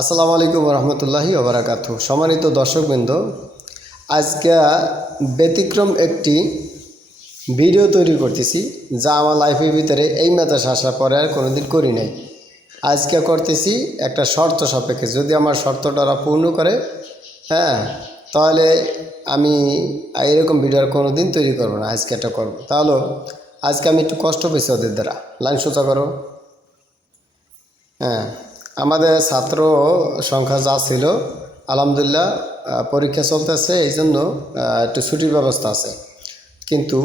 আসসালামু আলাইকুম রহমতুল্লাহি ওবারাকাতু। সম্মানিত দর্শকবৃন্দ, আজকে ব্যতিক্রম একটি ভিডিও তৈরি করতেছি, যা আমার লাইফের ভিতরে এই মাদ্রাসা আসার পরে আর কোনোদিন করি নাই। আজকে করতেছি একটা শর্ত সাপেক্ষে, যদি আমার শর্তটা ওরা পূর্ণ করে, তাহলে আমি এরকম ভিডিও আর কোনোদিন তৈরি করবো না। আজকে এটা করবো। তাহলে আজকে আমি একটু কষ্ট পেয়েছি ওদের দ্বারা। লাইন সোজা করো। আমাদের ছাত্র সংখ্যা যা ছিল, আলহামদুলিল্লাহ পরীক্ষা চলতেছে, এই জন্য একটু ছুটির ব্যবস্থা আছে। কিন্তু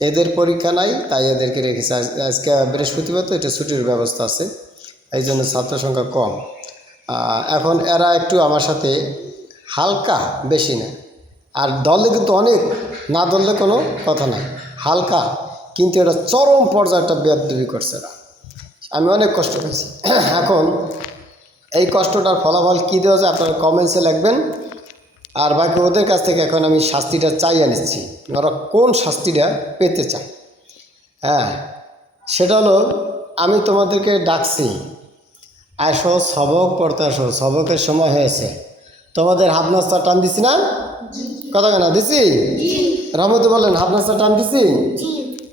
এদের পরীক্ষা নাই, তাই এদেরকে রেখেছে। আজকে বৃহস্পতিবার, তো এটা ছুটির ব্যবস্থা আছে, এই জন্য ছাত্র সংখ্যা কম। এখন এরা একটু আমার সাথে হালকা, বেশি না। আর দলে কিন্তু অনেক, না দললে কোনো কথা নাই, হালকা, কিন্তু এটা চরম পর্যায়ে একটা বেয়াদবি করছে এরা। আমি অনেক কষ্ট পেয়েছি। এখন এই কষ্টটার ফলাফল কী দেওয়া যায় আপনারা কমেন্টসে লিখবেন। আর বাকি ওদের কাছ থেকে এখন আমি শাস্তিটা চাইয়ে নিচ্ছি, ওরা কোন শাস্তিটা পেতে চায়। সেটা হলো, আমি তোমাদেরকে ডাকছি, আসো সবক পড়তে আসো, সবকের সময় হয়েছে। তোমাদের হাফ নাস্তা টান দিছি না? কথা কেনা দিছি? রহমতে বলেন, হাফ নাস্তা টান দিছি?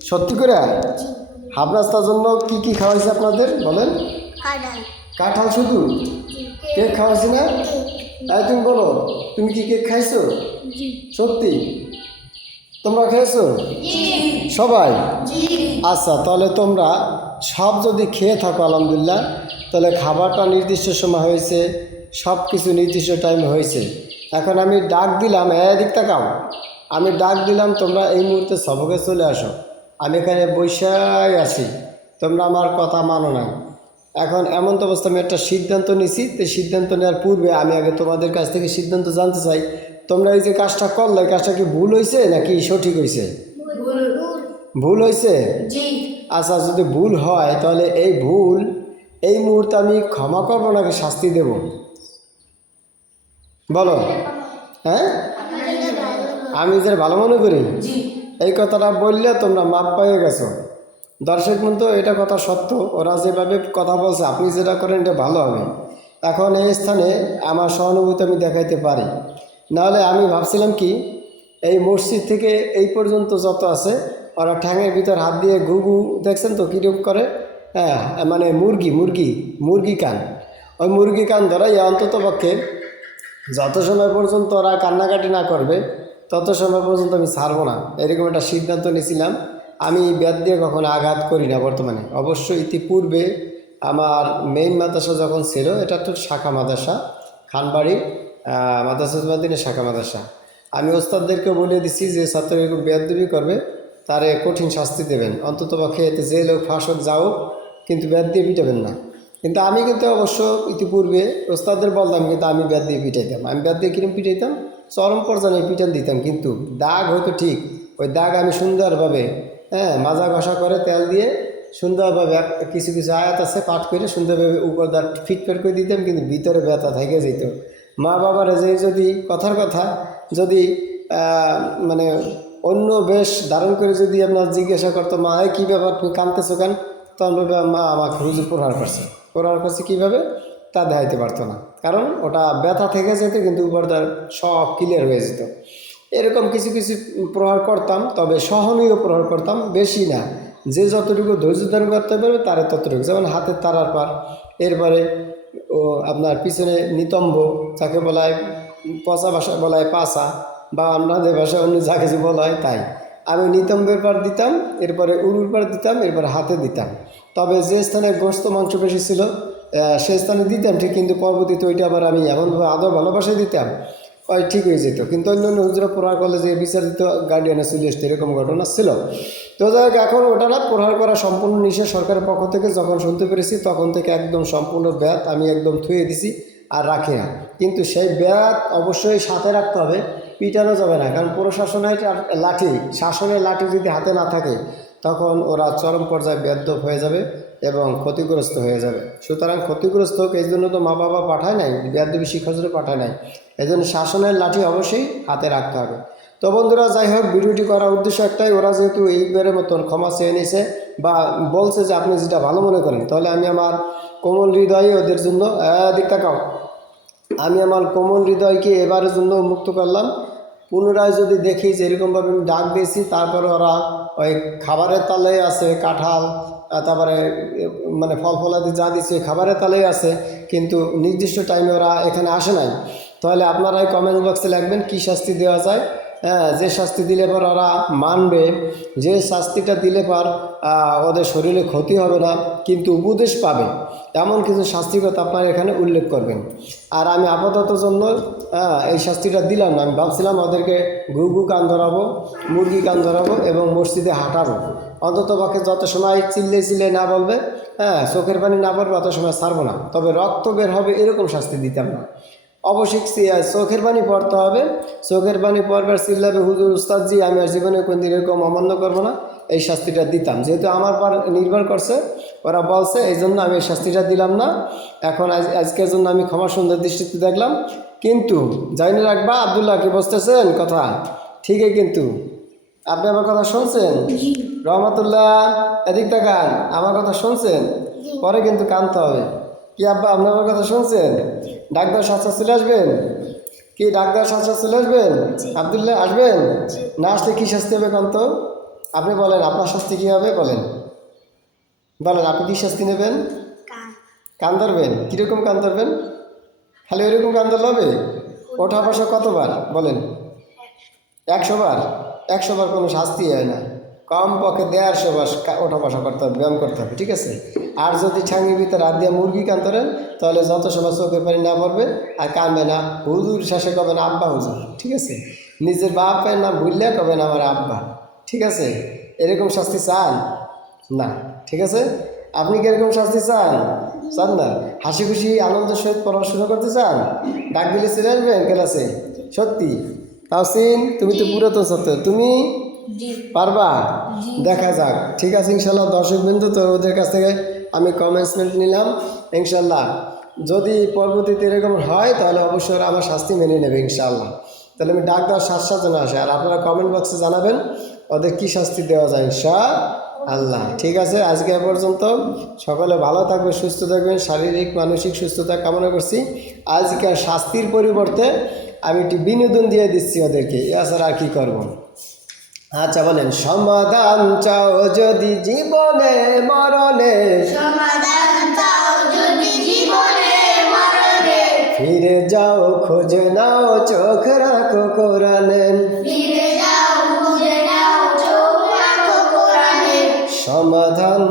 সত্যি করে? হাফ নাস্তার জন্য কি কি খাওয়াইছে আপনাদের বলেন? কাঁঠাল শুধু? কেক খাওয়াইছি না? তাই তুমি বলো, তুমি কি কেক খাইছো? সত্যি তোমরা খেয়েছো সবাই? আচ্ছা, তাহলে তোমরা সব যদি খেয়ে থাকো আলহামদুলিল্লাহ, তাহলে খাবারটা নির্দিষ্ট সময় হয়েছে, সব কিছু নির্দিষ্ট টাইমে হয়েছে। এখন আমি ডাক দিলাম, এদিক তাকাও, আমি ডাক দিলাম তোমরা এই মুহূর্তে সবকে চলে আসো। আমি এখানে বৈশাই আছি, তোমরা আমার কথা মানো না। এখন এমন তো অবস্থা, আমি একটা সিদ্ধান্ত নিছি, তো সিদ্ধান্ত নেওয়ার পূর্বে আমি আগে তোমাদের কাছ থেকে সিদ্ধান্ত জানতে চাই, তোমরা এই যে কাজটা করলে, কাজটা কি ভুল হয়েছে নাকি সঠিক হয়েছে? ভুল হয়েছে? আচ্ছা, যদি ভুল হয় তাহলে এই ভুল এই মুহূর্তে আমি ক্ষমা করবো নাকি শাস্তি দেব? বলো। আমি যে ভালো মনে করি, এই কথাটা বললে তোমরা মাপ পেয়ে গেছো। দর্শক বন্ধু, এটা কথা সত্য, ওরা যেভাবে কথা বলছে, আপনি যেটা করেন এটা ভালো হবে। এখন এই স্থানে আমার সহানুভূতি আমি দেখাইতে পারি। নাহলে আমি ভাবছিলাম কি, এই মসজিদ থেকে এই পর্যন্ত যত আছে, ওরা ঠ্যাঙের ভিতর হাত দিয়ে ঘুঘু দেখছেন তো কীরকম করে, মানে মুরগি কান, ওই মুরগি কান ধরাই অন্তত পক্ষে যত সময় পর্যন্ত ওরা কান্নাকাটি না করবে, তত সময় পর্যন্ত আমি ছাড়বো না, এরকম একটা সিদ্ধান্ত নিয়েছিলাম। আমি ব্যাট দিয়ে কখনো আঘাত করি না বর্তমানে। অবশ্য ইতিপূর্বে আমার মেইন মাদ্রাসা যখন ছিল, এটা তো শাখা মাদ্রাসা, খানবাড়ি মাদ্রাসাতুল শাখা মাদ্রাসা, আমি ওস্তাদদেরকে বলে দিচ্ছি যে ছাত্র এরকম বেয়াদবি করবে তারে কঠিন শাস্তি দেবেন, অন্তত পক্ষে এতে যে লোক ফাঁসক যাও, কিন্তু ব্যাট দিয়ে পিটাবেন না। কিন্তু আমি কিন্তু অবশ্য ইতিপূর্বে ওস্তাদদের বলতাম, কিন্তু আমি ব্যাট দিয়ে পিটাইতাম। আমি ব্যাট দিয়ে কিরম পিটাইতাম, চরম পর্যায়ে পিটান দিতাম, কিন্তু দাগ হয়তো ঠিক, ওই দাগ আমি সুন্দরভাবে মাজা ঘষা করে তেল দিয়ে সুন্দরভাবে কিছু কিছু আয়াত আছে পাঠ করে সুন্দরভাবে উপর দাঁত ফিটফেট করে দিতাম, কিন্তু ভিতরে ব্যথা থেকে যেত। মা বাবার যে যদি কথার কথা যদি মানে অন্য বেশ ধারণ করে যদি আপনার জিজ্ঞাসা করতো, মা কী ব্যাপার তুমি কাঁদতেছো কেন, তখন বলবে মা আমাকে হুজুর প্রহার করছে কীভাবে, তা দেখাইতে পারতো না, কারণ ওটা ব্যথা থেকে যেত, কিন্তু উপরদার সব ক্লিয়ার হয়ে যেত। এরকম কিছু কিছু প্রহার করতাম, তবে সহনীয় প্রহার করতাম, বেশি না। যে যতটুকু ধৈর্য ধারণ করতে পারবে তারা ততটুকু, যেমন হাতের তারার পার, এরপরে ও আপনার পিছনে নিতম্ব, যাকে বলা হয় পচা ভাষায় বলা হয় পাচা, বা আপনাদের ভাষায় অন্য যা কিছু বলা হয় তাই। আমি নিতম্বের পার দিতাম, এরপরে উরুর পার দিতাম, এরপরে হাতে দিতাম। তবে যে স্থানে গোস্ত মাংস বেশি ছিল সে স্থানে দিতাম ঠিক, কিন্তু পরবর্তীতে ওইটা আবার আমি এমনভাবে আদর ভালোবাসায় দিতাম, ওই ঠিক হয়ে যেত। কিন্তু অন্য অন্য হুজুরা প্রহার করলে যে বিচারিত গার্ডিয়ানে চলে আসতো, এরকম ঘটনা ছিল। তো যাই হোক, এখন ওটা না, প্রহার করা সম্পূর্ণ নিষেধ সরকারের পক্ষ থেকে। যখন শুনতে পেরেছি তখন থেকে একদম সম্পূর্ণ ব্যাত আমি একদম থুয়ে দিছি, আর রাখি না। কিন্তু সেই ব্যাত অবশ্যই সাথে রাখতে হবে, পিটানো যাবে না, কারণ প্রশাসনের লাঠি, শাসনের লাঠি যদি হাতে না থাকে, তখন ওরা চরম পর্যায়ে বেয়াদব হয়ে যাবে এবং ক্ষতিগ্রস্ত হয়ে যাবে। সুতরাং ক্ষতিগ্রস্ত হোক, এই জন্য তো মা বাবা পাঠায় নাই, বেয়াদবি শিক্ষার জন্য পাঠায় নাই, এই জন্য শাসনের লাঠি অবশ্যই হাতে রাখতে হবে। তো বন্ধুরা, যাই হোক, ভিডিওটি করার উদ্দেশ্য একটাই, ওরা যেহেতু এইবারের মতন ক্ষমা চেয়ে নিয়েছে বা বলছে যে আপনি যেটা ভালো মনে করেন, তাহলে আমি আমার কোমল হৃদয়ে ওদের জন্য দিক তাকাও, আমি আমার কোমল হৃদয়কে এবারের জন্য মুক্ত করলাম। পুনরায় যদি দেখি যে এরকমভাবে আমি ডাক দিয়েছি, তারপরে ওরা ওই খাবারের তালে আছে, কাঁঠাল তারপরে মানে ফল ফলাদি যা দিচ্ছে খাবারের তালেই আছে, কিন্তু নির্দিষ্ট টাইমে ওরা এখানে আসে নাই, তাহলে আপনারাই কমেন্ট বক্সে লিখবেন কী শাস্তি দেওয়া যায়। হ্যাঁ, যে শাস্তি দিলে পর ওরা মানবে, যে শাস্তিটা দিলে পর ওদের শরীরে ক্ষতি হবে না কিন্তু উপদেশ পাবে, এমন কিছু শাস্তির কথা আপনারা এখানে উল্লেখ করবেন। আর আমি আপাতত জন্য এই শাস্তিটা দিলাম না, আমি ভাবছিলাম ওদেরকে ঘুঘু কান ধরাবো, মুরগি কান ধরাবো এবং মসজিদে হাঁটাবো, অন্তত পক্ষে যত সময় চিল্লে না বলবে, চোখের পানি না পড়বে অত সময় ছাড়বো না, তবে রক্ত বের হবে এরকম শাস্তি দিতাম না। অবশ্যই চোখের পানি পড়তে হবে, চোখের পানি পড়বার চিল্লাবে হুজুর উস্তাদজি, আমি আর জীবনে কোনদিন এরকম অমান্য করবো না, এই শাস্তিটা দিতাম। যেহেতু আমার পর নির্ভর করছে, ওরা বলছে, এই জন্য আমি এই শাস্তিটা দিলাম না। এখন আজকের জন্য আমি ক্ষমা সুন্দর দৃষ্টিতে দেখলাম, কিন্তু জানি রাখবা আবদুল্লাহ, কি বুঝতেছেন কথা? ঠিকই, কিন্তু আপনি আমার কথা শুনছেন? রহমতুল্লাহ, এদিক তাকান, আমার কথা শুনছেন? পরে কিন্তু কানতে হবে। কি আব্বা, আপনি আমার কথা শুনছেন? ডাক্তার শাস্ত্র চলে আসবেন? কি ডাক্তার শাস্ত্র চলে আসবেন? আবদুল্লাহ আসবেন? না আসলে কী শাস্তি হবে কান্ত? আপনি বলেন, আপনার শাস্তি কী হবে বলেন, বলেন আপনি কী শাস্তি নেবেন? কান ধরবেন? কীরকম কান ধরবেন? খালি ওইরকম কান ধরলে হবে? ওঠা বসা কতবার বলেন? 100 বার? 100 বার কোনো শাস্তি হয় না, কম পক্ষে 150 বার ওঠা বসা করতে হবে, ব্যায়াম করতে হবে, ঠিক আছে? আর যদি ঠাঙ্গির ভিতরে হাত দিয়ে মুরগি কান ধরেন, তাহলে যত সময় চোখে পানি না পড়বে আর কানবে না, হুজুর শেষে কবেন আব্বা হুজুর, ঠিক আছে? নিজের বাপের নাম ভুললে কবেন আমার আব্বা, ঠিক আছে? এরকম শাস্তি চান না, ঠিক আছে? আপনি কি এরকম শাস্তি চান? চান না? হাসি খুশি আনন্দের সহিত পড়াশোনা করতে চান? ডাক দিলে চলে আসবেন ক্লাসে? সত্যি? তাওসিন, তুমি তো পুরাতন ছাত্র, তুমি পারবা? দেখা যাক, ঠিক আছে ইনশাল্লাহ। দর্শকবৃন্দ, তো ওদের কাছ থেকে আমি কমেন্টসমেন্ট নিলাম, ইনশাল্লাহ যদি পরবর্তীতে এরকম হয় তাহলে অবশ্যই ওরা আমার শাস্তি মেনে নেবে ইনশাল্লাহ। তাহলে আমি ডাক দেওয়ার সাথে যেন আসে, আর আপনারা কমেন্ট বক্সে জানাবেন ওদের কী শাস্তি দেওয়া যায় ইনশাআল্লাহ। ঠিক আছে, আজকে এ পর্যন্ত। সকলে ভালো থাকবে, সুস্থ থাকবেন, শারীরিক মানসিক সুস্থতা কামনা করছি। আজকে শাস্তির পরিবর্তে আমি একটি বিনোদন দিয়ে দিচ্ছি ওদেরকে, এছাড়া আর কী করবো? আচ্ছা বলেন, সমাধান চাও যদি জীবনে মরণে, ফিরে যাও খুঁজে নাও চোখ রাখো কোরআনে, সমাধান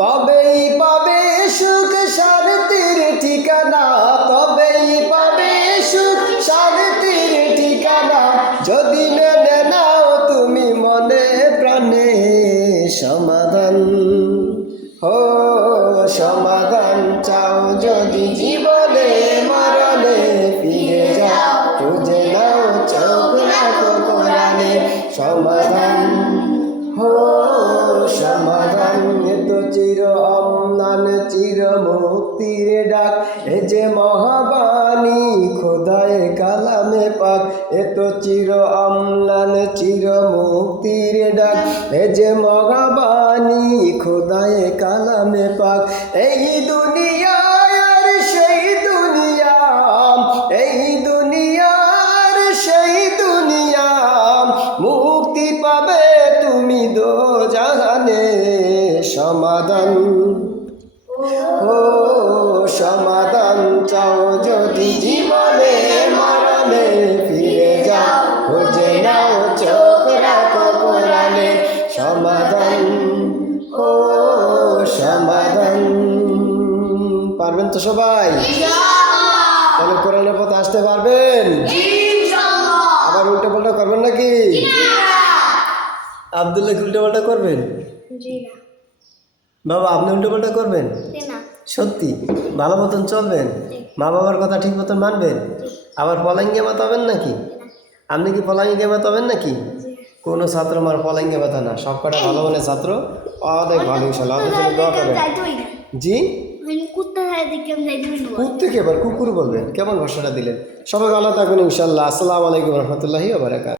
তবেই পাবে সুখ শান্তির ঠিকানা, তবেই পাবে সুখ শান্তির ঠিকানা, যদি মেনে নাও তুমি মনে প্রাণে সমাধান। ও সমাধান চাও যদি জীবনে মরণে, ফিরে যাও খুঁজে নাও চোখ রাখো কোরআনে, সমাধান। হো সমাধান, এ তো চির অম্লান চির মুক্তির ডাক, এ যে মহাবাণী খোদায়ে কালামে পাক, এ তো চির অম্লান চির মুক্তির ডাক, এ যে মহাবাণী খোদায়ে কালামে পাক। এই দুনিয়া আর সেই দুনিয়া, এই দুনিয়া আর সেই দুনিয়া, মুক্তি পাবে তুমি দোজাহানে, সমাধান। ও সমাধান চাও যদি জীবনে মরণে, ফিরে যাও খুঁজে নাও চোখ রাখো কোরআনে, সমাধান। ও সমাধান। পারবেন তো সবাই? তাহলে কোরআনের পথে আসতে পারবেন? আবার উল্টো পাল্টা করবেন নাকি? আব্দুল্লাহ উল্টো পাল্টা করবেন? বাবা আপনি উল্টো পাল্টা করবেন? সত্যি? ভালো মতন চলবেন? মা বাবার কথা ঠিক মতন মানবেন? আবার পলাঙ্গে মাতাবেন নাকি? আপনি কি পলাঙ্গে মাতাবেন নাকি? কোনো ছাত্র আমার পলাঙ্গে মাথা না, সব কটা ভালো মানের ছাত্র, অনেক ভালো ইনশাল্লাহ, ওদের জন্য দোয়া করবেন। জি থেকে এবার কুকুর বলবেন, কেমন ভাষাটা দিলেন? সবাই ভালো থাকবেন ইনশাল্লাহ। আসসালামু আলাইকুম রহমতুল্লাহি ওয়া বারাকাতুহু।